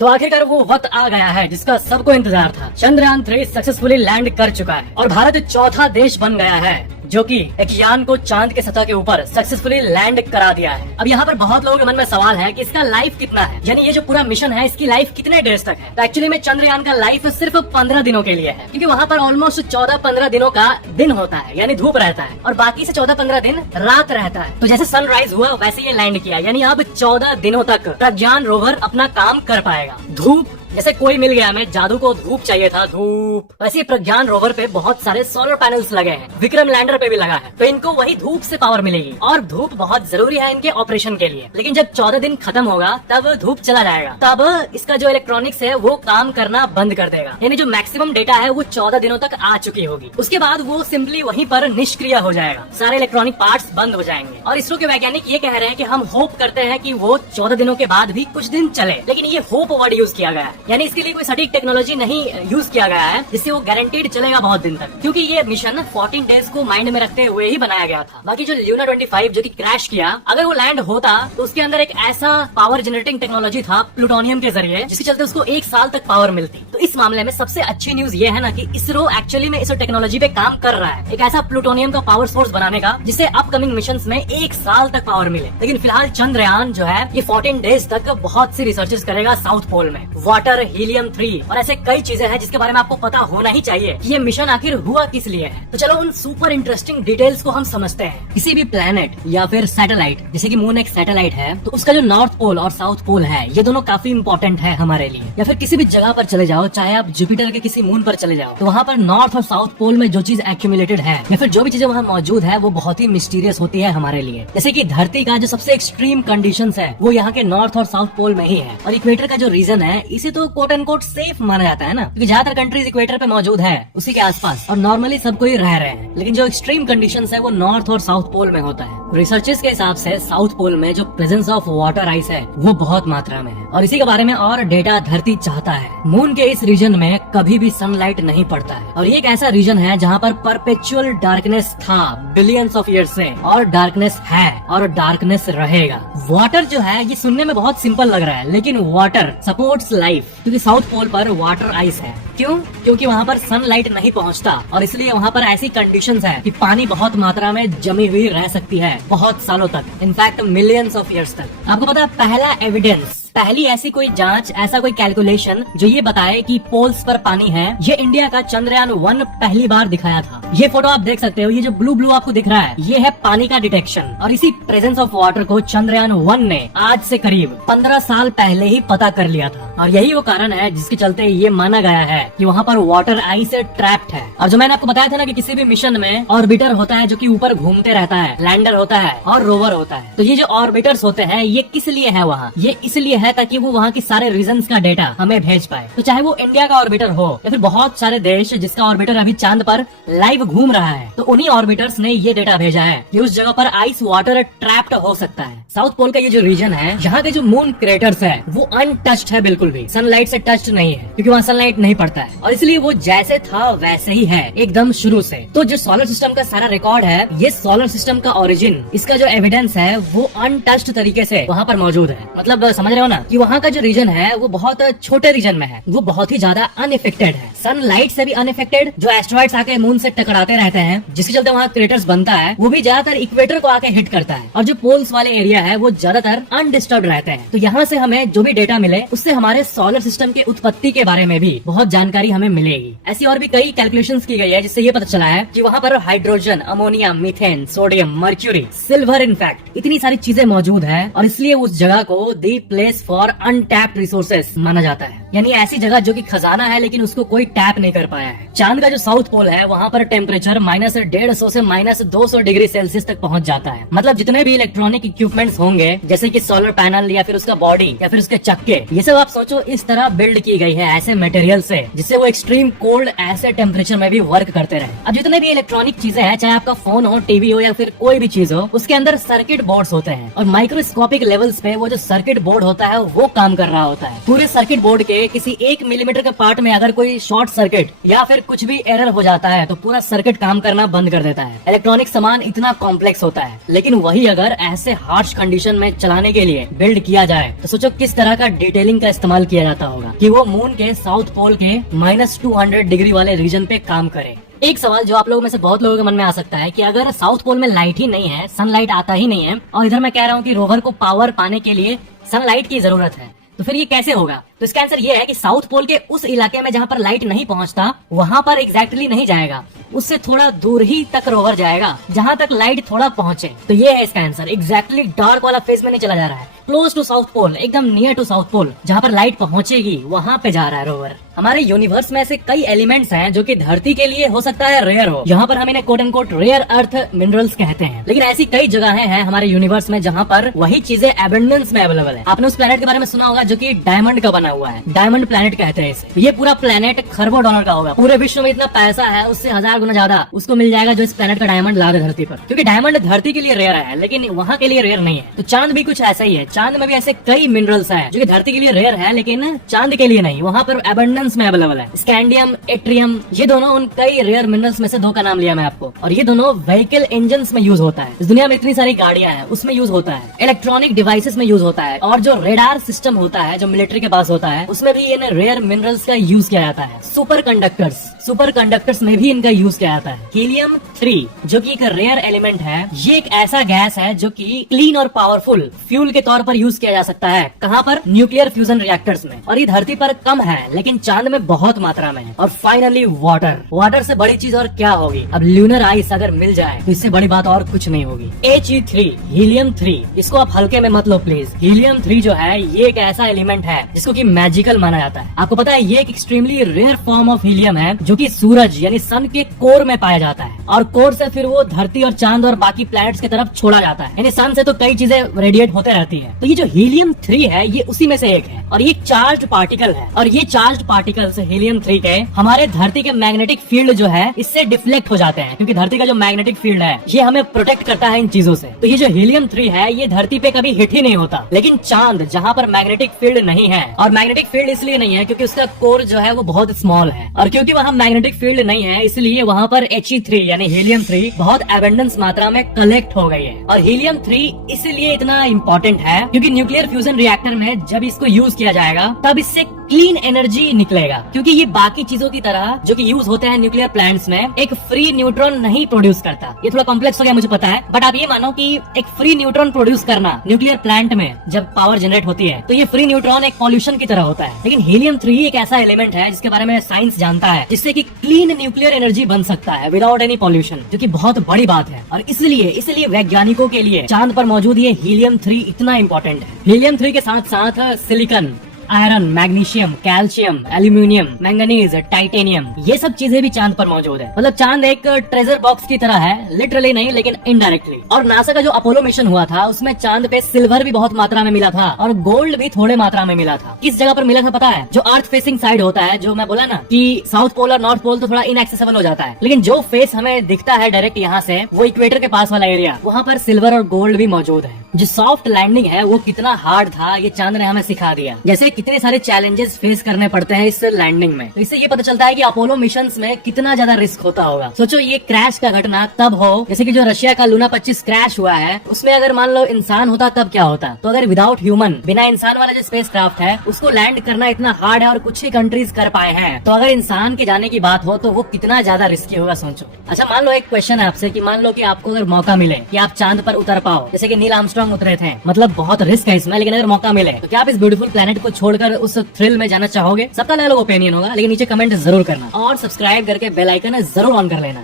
तो आखिरकार वो वक्त आ गया है जिसका सबको इंतजार था। चंद्रयान 3 सक्सेसफुली लैंड कर चुका है और भारत चौथा देश बन गया है जो कि एक यान को चांद के सतह के ऊपर सक्सेसफुली लैंड करा दिया है। अब यहाँ पर बहुत लोगों के मन में सवाल है कि इसका लाइफ कितना है, यानी ये जो पूरा मिशन है इसकी लाइफ कितने डेज तक है। तो एक्चुअली में चंद्रयान का लाइफ सिर्फ 15 दिनों के लिए है, क्योंकि वहाँ पर ऑलमोस्ट 14-15 दिनों का दिन होता है, यानी धूप रहता है, और बाकी से 14-15 दिन रात रहता है। तो जैसे सनराइज हुआ वैसे ये लैंड किया, यानी अब 14 दिनों तक प्रज्ञान रोवर अपना काम कर पाएगा। धूप जैसे कोई मिल गया, हमें जादू को धूप चाहिए था, धूप, वैसे प्रज्ञान रोवर पे बहुत सारे सोलर पैनल्स लगे हैं, विक्रम लैंडर पे भी लगा है, तो इनको वही धूप से पावर मिलेगी और धूप बहुत जरूरी है इनके ऑपरेशन के लिए। लेकिन जब 14 दिन खत्म होगा तब धूप चला जाएगा, तब इसका जो इलेक्ट्रॉनिक्स है वो काम करना बंद कर देगा, यानी जो मैक्सिमम डेटा है वो 14 दिनों तक आ चुकी होगी। उसके बाद वो सिंपली वहीं पर निष्क्रिय हो जाएगा, सारे इलेक्ट्रॉनिक पार्ट्स बंद हो जाएंगे। और इसरो के वैज्ञानिक ये कह रहे हैं कि हम होप करते हैं कि वो 14 दिनों के बाद भी कुछ दिन चले, लेकिन ये होप वर्ड यूज किया गया है, यानी इसके लिए कोई सटीक टेक्नोलॉजी नहीं यूज किया गया है जिससे वो गारंटीड चलेगा बहुत दिन तक, क्योंकि ये मिशन 14 डेज को माइंड में रखते हुए ही बनाया गया था। बाकी जो ल्यूना 25 जो कि क्रैश किया, अगर वो लैंड होता तो उसके अंदर एक ऐसा पावर जनरेटिंग टेक्नोलॉजी था प्लूटोनियम के जरिए, जिसके चलते उसको 1 साल तक पावर मिलती। तो इस मामले में सबसे अच्छी न्यूज ये है ना कि इसरो एक्चुअली में इस टेक्नोलॉजी पे काम कर रहा है, एक ऐसा प्लूटोनियम का पावर सोर्स बनाने का जिससे अपकमिंग मिशन में 1 साल तक पावर मिले। लेकिन फिलहाल चंद्रयान जो है ये 14 डेज तक बहुत सी रिसर्चेस करेगा साउथ पोल में, वाटर, हीलियम 3 और ऐसे कई चीजें हैं जिसके बारे में आपको पता होना ही चाहिए कि ये मिशन आखिर हुआ किस लिए है। तो चलो उन सुपर इंटरेस्टिंग डिटेल्स को हम समझते हैं। किसी भी प्लेनेट या फिर सैटेलाइट, जैसे कि मून एक सैटेलाइट है, तो उसका जो नॉर्थ पोल और साउथ पोल है ये दोनों काफी इंपॉर्टेंट है हमारे लिए। या फिर किसी भी जगह पर चले जाओ, चाहे आप जुपिटर के किसी मून पर चले जाओ, तो वहाँ पर नॉर्थ और साउथ पोल में जो चीज एक्यूमुलेटेड है या फिर जो भी चीजें वहाँ मौजूद है वो बहुत ही मिस्टीरियस होती है हमारे लिए। जैसे की धरती का जो सबसे एक्सट्रीम कंडीशंस है वो यहाँ के नॉर्थ और साउथ पोल में ही है, और इक्वेटर का जो रीजन है इसे तो कोट एंड कोट सेफ माना जाता है ना, क्योंकि ज्यादातर कंट्रीज इक्वेटर पे मौजूद है उसी के आसपास, और नॉर्मली सब कोई रह रहे हैं। लेकिन जो एक्सट्रीम कंडीशंस है वो नॉर्थ और साउथ पोल में होता है। रिसर्चेस के हिसाब से साउथ पोल में जो प्रेजेंस ऑफ वाटर आइस है वो बहुत मात्रा में है, और इसी के बारे में और डेटा धरती चाहता है। मून के इस रीजन में कभी भी सनलाइट नहीं पड़ता है, और ये एक ऐसा रीजन है जहाँ पर परपेचुअल डार्कनेस था बिलियंस ऑफ ईयर्स से, और डार्कनेस है और डार्कनेस रहेगा। वाटर जो है ये सुनने में बहुत सिंपल लग रहा है, लेकिन वाटर सपोर्ट्स लाइफ, क्योंकि साउथ पोल पर वाटर आइस है। क्यों? क्योंकि वहाँ पर सनलाइट नहीं पहुँचता, और इसलिए वहाँ पर ऐसी कंडीशंस है कि पानी बहुत मात्रा में जमी हुई रह सकती है बहुत सालों तक, इनफैक्ट मिलियंस ऑफ ईयर्स तक। आपको पता है पहला एविडेंस, पहली ऐसी कोई जांच, ऐसा कोई कैलकुलेशन जो ये बताए कि पोल्स पर पानी है, ये इंडिया का चंद्रयान 1 पहली बार दिखाया था। ये फोटो आप देख सकते हो, ये जो ब्लू ब्लू आपको दिख रहा है ये है पानी का डिटेक्शन, और इसी प्रेजेंस ऑफ वाटर को चंद्रयान 1 ने आज से करीब 15 साल पहले ही पता कर लिया था। और यही वो कारण है जिसके चलते ये माना गया है कि वहाँ पर वाटर आइस ट्रैप्ड है। और जो मैंने आपको बताया था ना कि किसी भी मिशन में ऑर्बिटर होता है जो कि ऊपर घूमते रहता है, लैंडर होता है और रोवर होता है। तो ये जो ऑर्बिटर्स होते हैं ये किस लिए है वहाँ, ये इसलिए है ताकि वो वहाँ के सारे रीजन्स का डेटा हमें भेज पाए। तो चाहे वो इंडिया का ऑर्बिटर हो या फिर बहुत सारे देश जिसका ऑर्बिटर अभी चांद पर लाइव घूम रहा है, तो उन्हीं ऑर्बिटर्स ने ये डेटा भेजा है कि उस जगह पर आइस वाटर ट्रैप्ड हो सकता है। साउथ पोल का ये जो रीजन है, यहाँ के जो मून क्रेटर्स है वो अनटच्ड है, बिल्कुल भी सनलाइट से टच्ड नहीं है, क्योंकि वहाँ सनलाइट नहीं पड़ता है, और इसलिए वो जैसे था वैसे ही है एकदम शुरू से। तो जो सोलर सिस्टम का सारा रिकॉर्ड है, ये सोलर सिस्टम का ओरिजिन, इसका जो एविडेंस है वो अनटच्ड तरीके से वहाँ पर मौजूद है। मतलब समझ रहे हो ना कि वहाँ का जो रीजन है वो बहुत छोटे रीजन में है, वो बहुत ही ज्यादा अनइफेक्टेड है, सनलाइट से भी अनइफेक्टेड। जो एस्ट्रॉइड्स आके मून से टकराते रहते हैं जिसके चलते वहाँ क्रेटर्स बनता है, वो भी ज्यादातर इक्वेटर को आके हिट करता है, और जो पोल्स वाले एरिया है वो ज्यादातर अनडिस्टर्ब रहते हैं। तो यहाँ से हमें जो भी डेटा मिले उससे हमारे सोलर सिस्टम के उत्पत्ति के बारे में भी बहुत जानकारी हमें मिलेगी। ऐसी और भी कई कैलकुलेशंस की गई है जिससे ये पता चला है कि वहाँ पर hydrogen, ammonia, methane, sodium, mercury, silver, in fact इतनी सारी चीजें मौजूद है, और इसलिए उस जगह को the place for untapped resources माना जाता है, यानी ऐसी जगह जो कि खजाना है लेकिन उसको कोई टैप नहीं कर पाया है। चांद का जो साउथ पोल है वहाँ पर टेम्परेचर -150 से -200 डिग्री सेल्सियस तक पहुँच जाता है। मतलब जितने भी इलेक्ट्रॉनिक इक्विपमेंट्स होंगे, जैसे कि सोलर पैनल या फिर उसका बॉडी या फिर उसके चक्के, ये सब आप सोचो इस तरह बिल्ड की गई है ऐसे मटेरियल से जिससे वो एक्सट्रीम कोल्ड ऐसे टेम्परेचर में भी वर्क करते रहे। अब जितने भी इलेक्ट्रॉनिक चीजें हैं, चाहे आपका फोन हो, टीवी हो या फिर कोई भी चीज हो, उसके अंदर सर्किट बोर्ड्स होते हैं, और माइक्रोस्कोपिक लेवल्स पे वो जो सर्किट बोर्ड होता है वो काम कर रहा होता है। पूरे सर्किट बोर्ड के के किसी 1 मिलीमीटर के पार्ट में अगर कोई शॉर्ट सर्किट या फिर कुछ भी एरर हो जाता है तो पूरा सर्किट काम करना बंद कर देता है। इलेक्ट्रॉनिक सामान इतना कॉम्प्लेक्स होता है, लेकिन वही अगर ऐसे हार्श कंडीशन में चलाने के लिए बिल्ड किया जाए तो सोचो किस तरह का डिटेलिंग का इस्तेमाल किया जाता होगा कि वो मून के साउथ पोल के -200 डिग्री वाले रीजन पे काम करे। एक सवाल जो आप लोगों में से बहुत लोगों के मन में आ सकता है कि अगर साउथ पोल में लाइट ही नहीं है, सनलाइट आता ही नहीं है, और इधर मैं कह रहा हूँ कि रोवर को पावर पाने के लिए सनलाइट की जरूरत है, तो फिर ये कैसे होगा? तो इसका आंसर ये है कि साउथ पोल के उस इलाके में जहाँ पर लाइट नहीं पहुँचता वहाँ पर एग्जैक्टली नहीं जाएगा, उससे थोड़ा दूर ही तक रोवर जाएगा जहाँ तक लाइट थोड़ा पहुँचे। तो ये है इसका आंसर। एग्जैक्टली डार्क वाला फेज में नहीं चला जा रहा है, क्लोज टू साउथ पोल, एकदम नियर टू साउथ पोल, जहाँ पर लाइट पहुँचेगी वहाँ पे जा रहा है रोवर। हमारे यूनिवर्स में ऐसे कई एलिमेंट्स हैं जो कि धरती के लिए हो सकता है रेयर हो, यहाँ पर हम इन्हें quote and quote rare earth minerals कहते हैं, लेकिन ऐसी कई जगहें हैं हमारे यूनिवर्स में जहाँ पर वही चीजें एबंडेंस में अवेलेबल है। आपने उस प्लेनेट के बारे में सुना होगा जो कि डायमंड का बना हुआ है, डायमंड प्लेनेट कहते हैं इसे। ये पूरा प्लेनेट खरबों डॉलर का होगा, पूरे विश्व में इतना पैसा है उससे 1000 गुना ज्यादा उसको मिल जाएगा जो इस प्लेनेट का डायमंड ला दे धरती पर, क्योंकि डायमंड धरती के लिए रेयर है लेकिन वहाँ के लिए रेयर नहीं है। तो चांद भी कुछ ऐसा ही है, चांद में भी ऐसे कई मिनरल्स हैं जो कि धरती के लिए रेयर है लेकिन चांद के लिए नहीं, वहाँ पर एबंडेंस में अवेलेबल है। स्कैंडियम, एट्रियम, ये दोनों उन कई रेयर मिनरल्स में से 2 का नाम लिया मैं आपको, और ये दोनों व्हीकल इंजन्स में यूज होता है। इस दुनिया में इतनी सारी गाड़ियां हैं उसमें यूज होता है, इलेक्ट्रॉनिक डिवाइसेस में यूज होता है, और जो रेडार सिस्टम होता है जो मिलिट्री के पास होता है उसमें भी इन रेयर मिनरल्स का यूज किया जाता है। सुपर कंडक्टर्स में भी इनका यूज किया जाता है। हीलियम 3 जो कि एक रेयर एलिमेंट है, ये एक ऐसा गैस है जो कि क्लीन और पावरफुल फ्यूल के तौर पर यूज किया जा सकता है। कहाँ पर? न्यूक्लियर फ्यूजन रिएक्टर्स में, और ये धरती पर कम है लेकिन चांद में बहुत मात्रा में है। और फाइनली वाटर से बड़ी चीज और क्या होगी? अब ल्यूनर आइस अगर मिल जाए तो इससे बड़ी बात और कुछ नहीं होगी। He3 हीलियम 3, इसको आप हल्के में मत लो प्लीज। हीलियम 3 जो है ये एक ऐसा एलिमेंट है जिसको कि मैजिकल माना जाता है। आपको पता है ये एक extremely rare form of helium है जो कि सूरज यानी सन के कोर में पाया जाता है, और कोर से फिर वो धरती और चांद और बाकी प्लैनेट्स की तरफ छोड़ा जाता है, यानी सन से तो कई चीजें रेडिएट होते रहती है। तो ये जो हीलियम 3 है ये उसी में से एक है, और ये चार्ज्ड पार्टिकल है, और ये चार्ज्ड पार्टिकल्स हीलियम 3 के हमारे धरती के मैग्नेटिक फील्ड जो है इससे डिफ्लेक्ट हो जाते हैं, क्योंकि धरती का जो मैग्नेटिक फील्ड है ये हमें प्रोटेक्ट करता है इन चीजों से। तो ये जो हीलियम 3 है ये धरती पे कभी हिट ही नहीं होता, लेकिन चांद जहाँ पर मैग्नेटिक फील्ड नहीं है, और मैग्नेटिक फील्ड इसलिए नहीं है क्योंकि उसका कोर जो है वो बहुत स्मॉल है, और क्योंकि वहाँ मैग्नेटिक फील्ड नहीं है इसलिए वहाँ पर He3 यानी हीलियम 3 बहुत एबंडेंस मात्रा में कलेक्ट हो गई है। और हीलियम 3 इसलिए इतना इम्पोर्टेंट है क्योंकि न्यूक्लियर फ्यूजन रिएक्टर में जब इसको यूज किया जाएगा तब इससे क्लीन एनर्जी निकलेगा, क्योंकि ये बाकी चीजों की तरह जो कि यूज होते हैं न्यूक्लियर प्लांट्स में एक फ्री न्यूट्रॉन नहीं प्रोड्यूस करता। ये थोड़ा कॉम्प्लेक्स हो गया मुझे पता है, बट आप ये मानो कि एक फ्री न्यूट्रॉन प्रोड्यूस करना न्यूक्लियर प्लांट में जब पावर जनरेट होती है तो ये फ्री न्यूट्रॉन एक पॉल्यूशन की तरह होता है, लेकिन हीलियम 3 एक ऐसा एलिमेंट है जिसके बारे में साइंस जानता है जिससे कि क्लीन न्यूक्लियर एनर्जी बन सकता है विदाउट एनी पॉल्यूशन, जो कि बहुत बड़ी बात है। और इसलिए वैज्ञानिकों के लिए चांद पर मौजूद ये हीलियम 3 इतना इम्पोर्टेंट है। हीलियम 3 के साथ साथ silicon, iron, magnesium, calcium, aluminium, manganese, titanium, ये सब चीजें भी चांद पर मौजूद है। मतलब चांद एक ट्रेजर बॉक्स की तरह है, लिटरली नहीं लेकिन इनडायरेक्टली। और नासा का जो अपोलो मिशन हुआ था उसमें चांद पे सिल्वर भी बहुत मात्रा में मिला था और गोल्ड भी थोड़े मात्रा में मिला था। किस जगह पर मिला था पता है? जो अर्थ फेसिंग साइड होता है, जो मैं बोला ना कि साउथ पोल और नॉर्थ पोल तो थोड़ा इनएक्सेसिबल हो जाता है, लेकिन जो फेस हमें दिखता है डायरेक्ट यहाँ से, वो इक्वेटर के पास वाला एरिया, वहाँ पर सिल्वर और गोल्ड भी मौजूद है। जो सॉफ्ट लैंडिंग है वो कितना हार्ड था ये चांद ने हमें सिखा दिया। जैसे कितने सारे चैलेंजेस फेस करने पड़ते हैं इस लैंडिंग में, तो इससे ये पता चलता है कि अपोलो मिशंस में कितना ज्यादा रिस्क होता होगा। सोचो ये क्रैश का घटना तब हो, जैसे कि जो रशिया का लूना 25 क्रैश हुआ है, उसमें अगर मान लो इंसान होता तब क्या होता। तो अगर विदाउट ह्यूमन, बिना इंसान वाला जो स्पेस क्राफ्ट है उसको लैंड करना इतना हार्ड है और कुछ ही कंट्रीज कर पाए हैं, तो अगर इंसान के जाने की बात हो तो वो कितना ज्यादा रिस्की होगा सोचो। अच्छा मान लो एक क्वेश्चन है आपसे कि मान लो कि आपको अगर मौका मिले कि आप चांद पर उतर पाओ, जैसे कि नील आर्मस्ट्रांग उतरे थे, मतलब बहुत रिस्क है इसमें, लेकिन अगर मौका मिले तो क्या आप इस ब्यूटीफुल प्लेनेट को छोड़कर उस थ्रिल में जाना चाहोगे? सबका अलग ओपिनियन होगा, लेकिन नीचे कमेंट जरूर करना और सब्सक्राइब करके बेल आइकन जरूर ऑन कर लेना।